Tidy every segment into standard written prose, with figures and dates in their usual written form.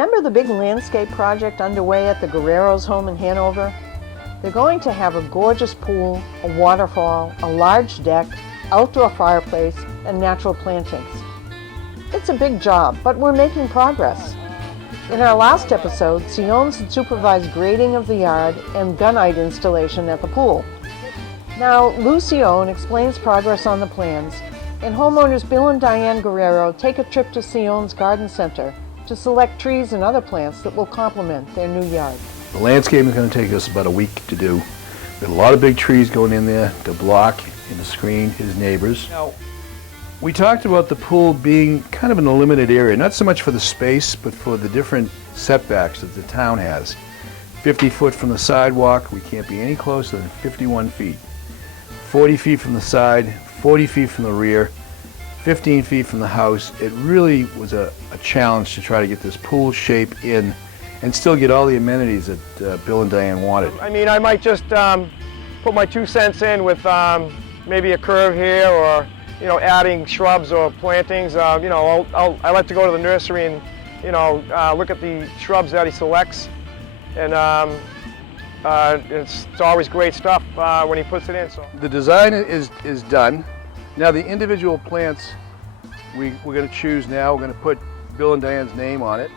Remember the big landscape project underway at the Guerrero's home in Hanover? They're going to have a gorgeous pool, a waterfall, a large deck, outdoor fireplace, and natural plantings. It's a big job, but we're making progress. In our last episode, Seoane had supervised grading of the yard and gunite installation at the pool. Now, Seoane explains progress on the plans, and homeowners Bill and Diane Guerrero take a trip to Seoane's garden center to select trees and other plants that will complement their new yard. The landscape is going to take us about a week to do. There's a lot of big trees going in there to block and to screen his neighbors. Now, we talked about the pool being kind of in a limited area, not so much for the space, but for the different setbacks that the town has. 50 foot from the sidewalk, we can't be any closer than 51 feet. 40 feet from the side, 40 feet from the rear, 15 feet from the house. It really was a challenge to try to get this pool shape in and still get all the amenities that Bill and Diane wanted. I mean, I might just put my 2 cents in with maybe a curve here, or adding shrubs or plantings. I like to go to the nursery and look at the shrubs that he selects, and it's always great stuff when he puts it in. So the design is done. Now the individual plants we're going to choose now. We're going to put Bill and Diane's name on it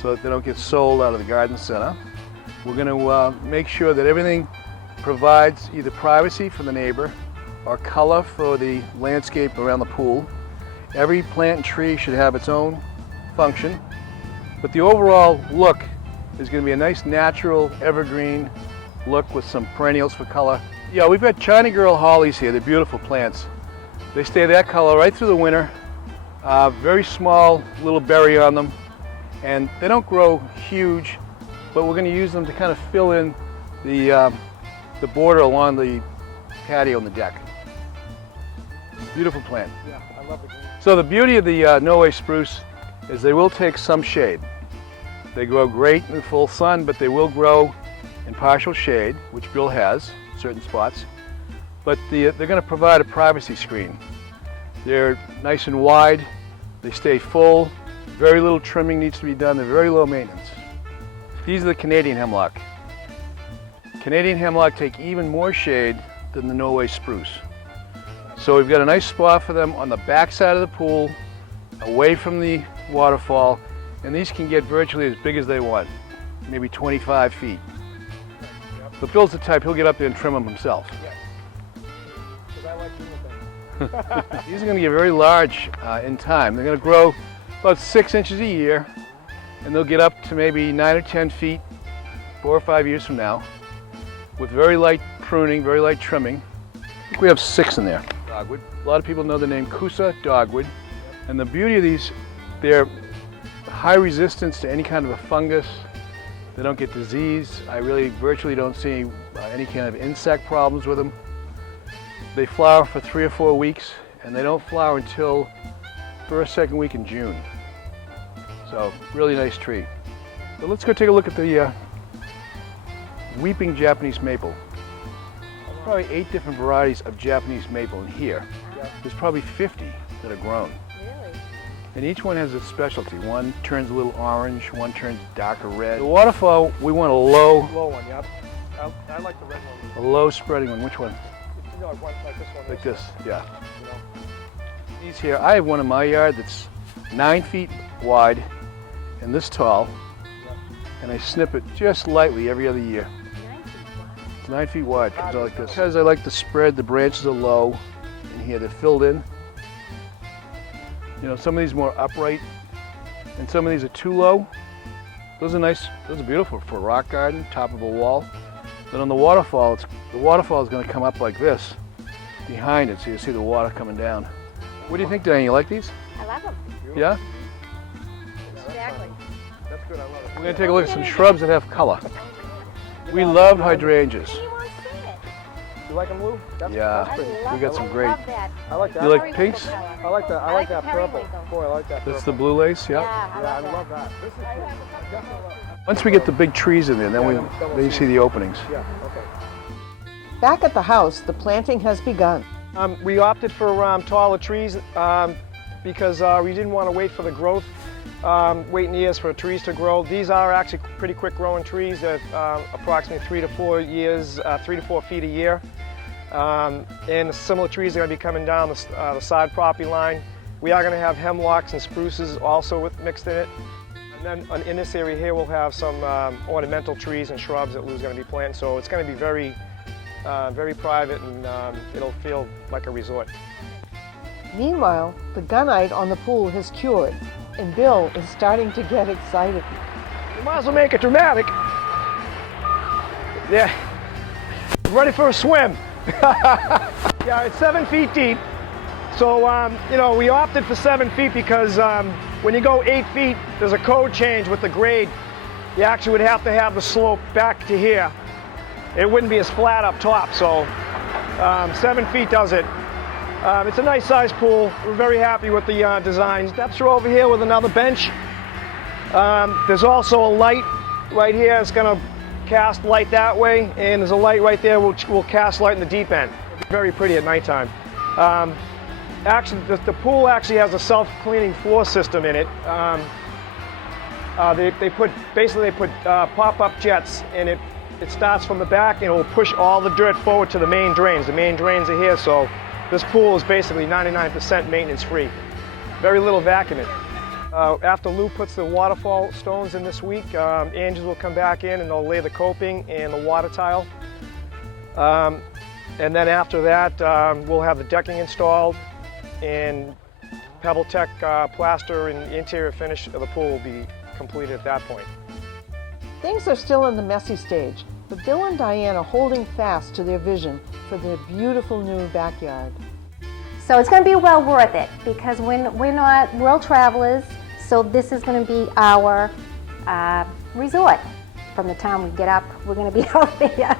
so that they don't get sold out of the garden center. We're going to make sure that everything provides either privacy for the neighbor or color for the landscape around the pool. Every plant and tree should have its own function, but the overall look is going to be a nice natural evergreen look with some perennials for color. Yeah, we've got China Girl hollies here. They're beautiful plants. They stay that color right through the winter. Very small little berry on them, and they don't grow huge, but we're going to use them to kind of fill in the border along the patio and the deck. Beautiful plant. yeah, I love the green. So the beauty of the Norway spruce is they will take some shade. They grow great in full sun, but they will grow in partial shade, which Bill has, certain spots. But they're going to provide a privacy screen. They're nice and wide, they stay full, very little trimming needs to be done, they're very low maintenance. These are the Canadian hemlock. Canadian hemlock take even more shade than the Norway spruce. So we've got a nice spot for them on the back side of the pool, away from the waterfall, and these can get virtually as big as they want, maybe 25 feet. But Bill's the type, he'll get up there and trim them himself. Yes, because I like little things. These are going to get very large in time. They're going to grow about 6 inches a year, and they'll get up to maybe 9 or 10 feet 4 or 5 years from now, with very light pruning, very light trimming. I think we have 6 in there. Dogwood. A lot of people know the name Kusa dogwood, and the beauty of these, they're high resistance to any kind of a fungus. They don't get disease. I really virtually don't see any kind of insect problems with them. They flower for 3 or 4 weeks, and they don't flower until first, second week in June. So really nice tree. So let's go take a look at the weeping Japanese maple. Probably 8 different varieties of Japanese maple in here. There's probably 50 that are grown. Really? And each one has its specialty. One turns a little orange, one turns darker red. The waterfall, we want a low one, yep. I like the red one. A low spreading one. Which one? Like this one. Like this, yeah. These here, I have one in my yard that's 9 feet wide and this tall, and I snip it just lightly every other year. It's 9 feet wide, comes out like this. Because I like the spread, the branches are low in here, they're filled in. Some of these are more upright, and some of these are too low. Those are nice, those are beautiful for a rock garden, top of a wall. But on the waterfall, the waterfall is going to come up like this behind it, so you see the water coming down. What do you think, Diane? You like these? I love them. Yeah? Exactly. That's good, I love it. We're going to take a look at some shrubs that have color. We love hydrangeas. You like them, Lou? Yeah, we got some great. I like that. You like pinks? I like that purple. Boy, I like that purple. That's the blue lace, yeah? Yeah, I love that. This is definitely. Once we get the big trees in there, then you see the openings. Yeah, okay. Back at the house, the planting has begun. We opted for taller trees because we didn't want to wait for the growth waiting years for trees to grow. These are actually pretty quick growing trees. They're approximately 3 to 4 years, 3 to 4 feet a year. And similar trees are going to be coming down the side property line. We are going to have hemlocks and spruces also mixed in it. And then in this area here, we'll have some ornamental trees and shrubs that Lou's going to be planting. So it's going to be very, very private, and it'll feel like a resort. Meanwhile, the gunite on the pool has cured, and Bill is starting to get excited. You might as well make it dramatic. Yeah, ready for a swim. Yeah, it's 7 feet deep. So, you know, we opted for 7 feet because when you go 8 feet, there's a code change with the grade. You actually would have to have the slope back to here. It wouldn't be as flat up top, so 7 feet does it. It's a nice sized pool. We're very happy with the design. Steps are over here with another bench. There's also a light right here. It's going to cast light that way, and there's a light right there which will cast light in the deep end. Very pretty at nighttime. Actually, the pool actually has a self-cleaning floor system in it. They put pop-up jets, and it starts from the back, and it will push all the dirt forward to the main drains. The main drains are here, so this pool is basically 99% maintenance-free. Very little vacuuming. After Lou puts the waterfall stones in this week, Angels will come back in and they'll lay the coping and the water tile. And then after that, we'll have the decking installed, and Pebble Tech plaster and interior finish of the pool will be completed at that point. Things are still in the messy stage, but Bill and Diane are holding fast to their vision for their beautiful new backyard. So it's going to be well worth it, because we're not world travelers, so this is going to be our resort. From the time we get up, we're going to be out there.